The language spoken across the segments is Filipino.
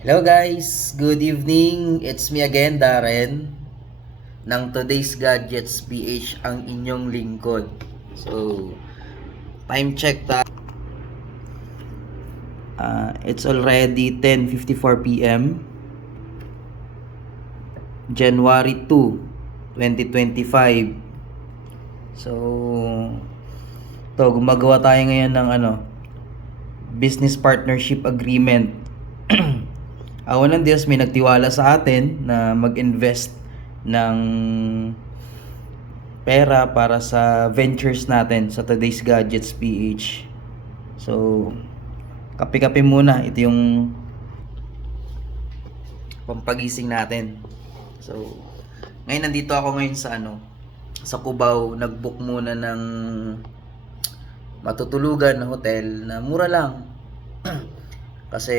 Hello guys, good evening. It's me again, Darren, ng Today's Gadgets PH, ang inyong lingkod. So, time check it's already 10:54 p.m. January 2, 2025. So, gumagawa tayo ngayon ng business partnership agreement. Awan ng Diyos, may nagtiwala sa atin na mag-invest ng pera para sa ventures natin sa Today's Gadgets PH. So, kape-kape muna. Ito yung pampagising natin. So, ngayon nandito ako ngayon sa sa Cubao. Nag-book muna ng matutulugan na hotel na mura lang. Kasi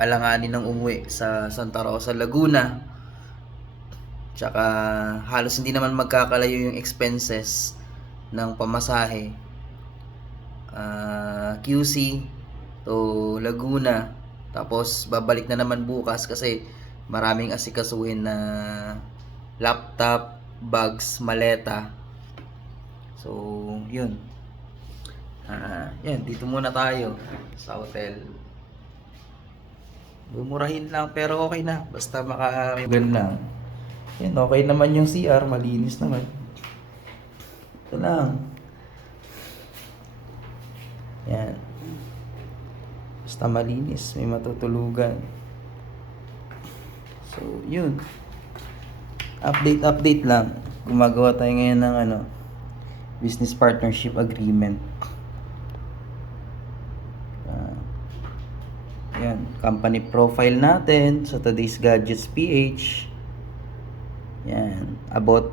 alanganin ng umuwi sa Santa Rosa, Laguna. Tsaka halos hindi naman magkakalayo yung expenses ng pamasahe. QC to Laguna. Tapos babalik na naman bukas kasi maraming asikasuhin na laptop, bags, maleta. So, yun. Yan, dito muna tayo sa hotel. Bumurahin lang pero okay na. Basta maka-gan lang. Yan, okay naman yung CR. Malinis naman. Ito lang. Yan. Basta malinis. May matutulugan. So, yun. Update lang. Gumagawa tayo ngayon ng business partnership agreement. Yan, company profile natin sa Today's Gadgets PH. Yan, about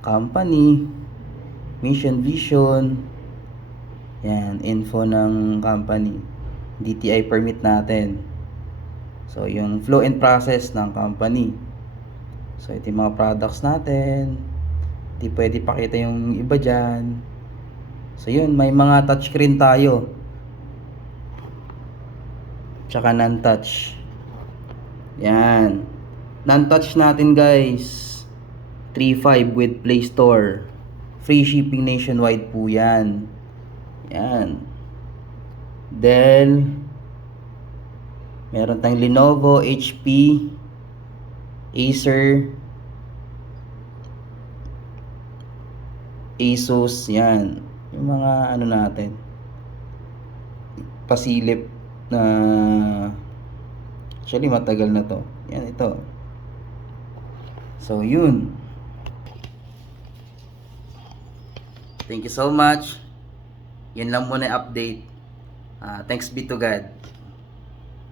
company, mission, vision. Yan, info ng company. DTI permit natin. So, yung flow and process ng company. So, ito yung mga products natin. Hindi pwede pakita yung iba dyan. So, yun, may mga touchscreen tayo. Tsaka non-touch. Yan. Non-touch natin guys. 3.5 with Play Store. Free shipping nationwide po yan. Yan. Then, meron tayong Lenovo, HP, Acer, Asus. Yan. Yung mga natin. Pasilip na actually matagal na to. Yan, ito. So, yun. Thank you so much. Yun lang muna yung update. Thanks be to God.